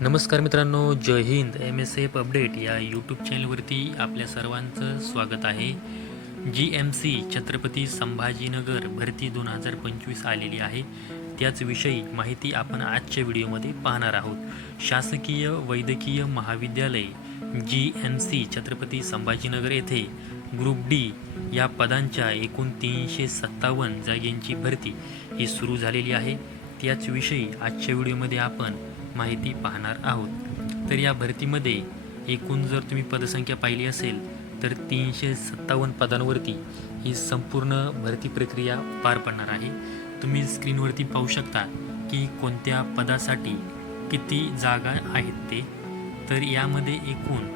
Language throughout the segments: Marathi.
नमस्कार मित्रांनो जय हिंद. एम एस एफ अपडेट या यूट्यूब चॅनलवरती आपल्या सर्वांचं स्वागत आहे. G M C Chhatrapati Sambhajinagar भरती दोन हजार पंचवीस आलेली आहे. त्याचविषयी माहिती आपण आजच्या व्हिडिओमध्ये पाहणार आहोत. शासकीय वैद्यकीय महाविद्यालय G M C Chhatrapati Sambhajinagar येथे ग्रुप डी या पदांच्या एकूण तीनशे सत्तावन्न जागेंची भरती ही सुरू झालेली आहे. त्याचविषयी आजच्या व्हिडिओमध्ये आपण माहिती पाहणार आहोत. तर या भरतीमध्ये एकूण जर तुम्ही पदसंख्या पाहिली असेल तर तीनशे सत्तावन्न पदांवरती ही संपूर्ण भरती प्रक्रिया पार पडणार आहे. तुम्ही स्क्रीनवरती पाहू शकता की कोणत्या पदासाठी किती जागा आहेत ते. तर यामध्ये एकूण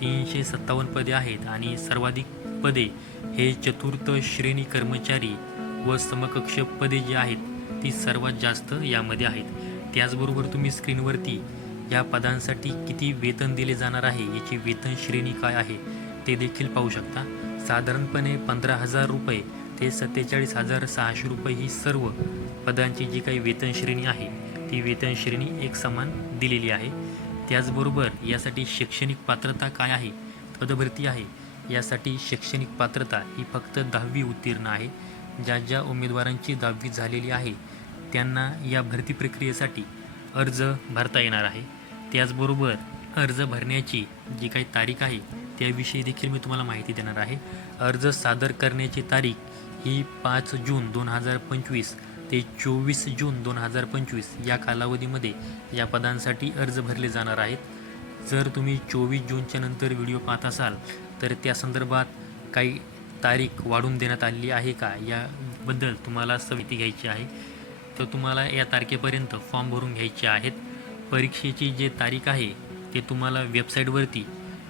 तीनशे सत्तावन्न पदे आहेत आणि सर्वाधिक पदे हे चतुर्थ श्रेणी कर्मचारी व समकक्ष पदे जी आहेत ती सर्वात जास्त यामध्ये आहेत. त्याचबरोबर तुम्ही स्क्रीनवरती या पदांसाठी किती वेतन दिले जाणार आहे याची वेतन श्रेणी काय आहे ते देखील पाहू शकता. साधारणपणे पंधरा हजार रुपये ते सत्तेचाळीस हजार सहाशे रुपये ही सर्व पदांची जी काही वेतन श्रेणी आहे ती वेतन श्रेणी एक समान दिलेली आहे. त्याचबरोबर यासाठी शैक्षणिक पात्रता काय आहे पदभरती आहे यासाठी शैक्षणिक पात्रता ही फक्त दहावी उत्तीर्ण आहे. ज्या ज्या उमेदवारांची दहावी झालेली आहे त्यांना या भरती प्रक्रियेसाठी अर्ज भरता येणार आहे. त्याचबरोबर अर्ज भरण्याची जी काही तारीख आहे त्याविषयी देखील मी तुम्हाला माहिती देणार आहे. अर्ज सादर करण्याची तारीख ही पाच जून दोन हजार पंचवीस ते चोवीस जून दोन हजार पंचवीस या कालावधीमध्ये या पदांसाठी अर्ज भरले जाणार आहेत. जर तुम्ही चोवीस जूनच्या नंतर व्हिडिओ पाहत असाल तर त्या संदर्भात काही तारीख वाढून देण्यात आलेली आहे का? याबद्दल तुम्हाला समिती घ्यायची आहे. तर तुम्हाला या तारखेपर्यंत फॉर्म भरून घ्यायचे आहेत. परीक्षेची जे तारीख आहे ते तुम्हाला वेबसाईटवरती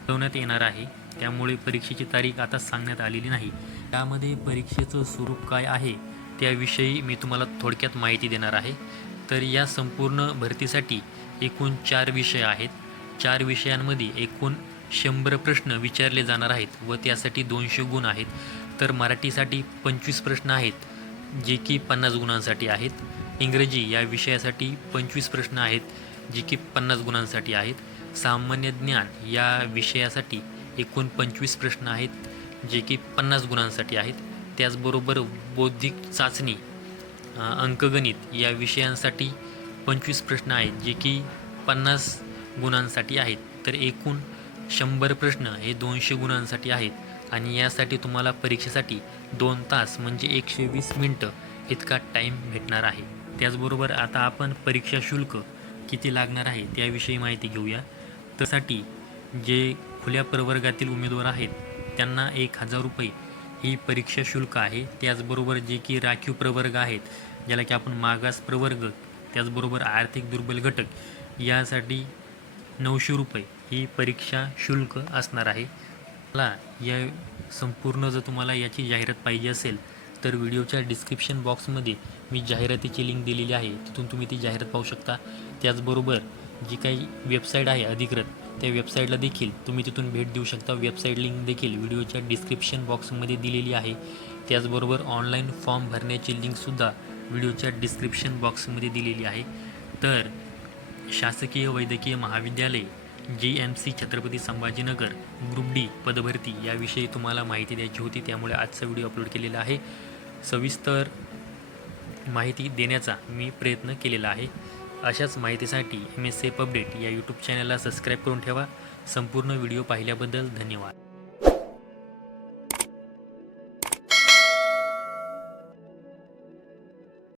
कळवण्यात येणार आहे. त्यामुळे परीक्षेची तारीख आता सांगण्यात आलेली नाही. त्यामध्ये परीक्षेचं स्वरूप काय आहे त्याविषयी मी तुम्हाला थोडक्यात माहिती देणार आहे. तर या संपूर्ण भरतीसाठी एकूण चार विषय आहेत. चार विषयांमध्ये एकूण शंभर प्रश्न विचारले जाणार आहेत व त्यासाठी दोनशे गुण आहेत. तर मराठीसाठी पंचवीस प्रश्न आहेत जे की पन्नास गुणांसाठी आहेत. इंग्रजी या विषयासाठी पंचवीस प्रश्न आहेत जे की पन्नास गुणांसाठी आहेत. सामान्य ज्ञान या विषयासाठी एकूण पंचवीस प्रश्न आहेत जे की पन्नास गुणांसाठी आहेत. त्याचबरोबर बौद्धिक चाचणी अंकगणित या विषयांसाठी पंचवीस प्रश्न आहेत जे की पन्नास गुणांसाठी आहेत. तर एकूण शंभर प्रश्न हे दोनशे गुणांसाठी आहेत आणि यासाठी तुम्हाला परीक्षेसाठी दोन तास म्हणजे एकशे वीस मिनटं इतका टाईम भेटणार आहे. त्याचबरोबर आता आपण परीक्षा शुल्क किती लागणार आहे त्याविषयी माहिती घेऊया. त्यासाठी जे खुल्या प्रवर्गातील उमेदवार आहेत त्यांना एक हजार रुपये ही परीक्षा शुल्क आहे. त्याचबरोबर जे की राखीव प्रवर्ग आहेत ज्याला की आपण मागास प्रवर्ग त्याचबरोबर आर्थिक दुर्बल घटक यासाठी नऊशे रुपये ही परीक्षा शुल्क असणार आहे. मला या संपूर्ण जर तुम्हाला याची जाहिरात पाहिजे असेल तर व्हिडिओच्या डिस्क्रिप्शन बॉक्समध्ये मी जाहिरातीची लिंक दिलेली आहे तिथून तुम्ही ती जाहिरात पाहू शकता. त्याचबरोबर जी काही वेबसाईट आहे अधिकृत त्या वेबसाईटला देखील तुम्ही तिथून भेट देऊ शकता. वेबसाईट लिंक देखील व्हिडिओच्या डिस्क्रिप्शन बॉक्समध्ये दिलेली आहे. त्याचबरोबर ऑनलाईन फॉर्म भरण्याची लिंकसुद्धा व्हिडिओच्या डिस्क्रिप्शन बॉक्समध्ये दिलेली आहे. तर शासकीय वैद्यकीय महाविद्यालय G M C Chhatrapati Sambhajinagar group D पदभरती याविषयी तुम्हाला माहिती द्यायची होती त्यामुळे आजचा व्हिडिओ अपलोड केलेला आहे. सविस्तर माहिती देण्याचा मी प्रयत्न केलेला आहे. अशाच माहितीसाठी एम एस एफ अपडेट या यूट्यूब चॅनलला सबस्क्राईब करून ठेवा. संपूर्ण व्हिडिओ पाहिल्याबद्दल धन्यवाद.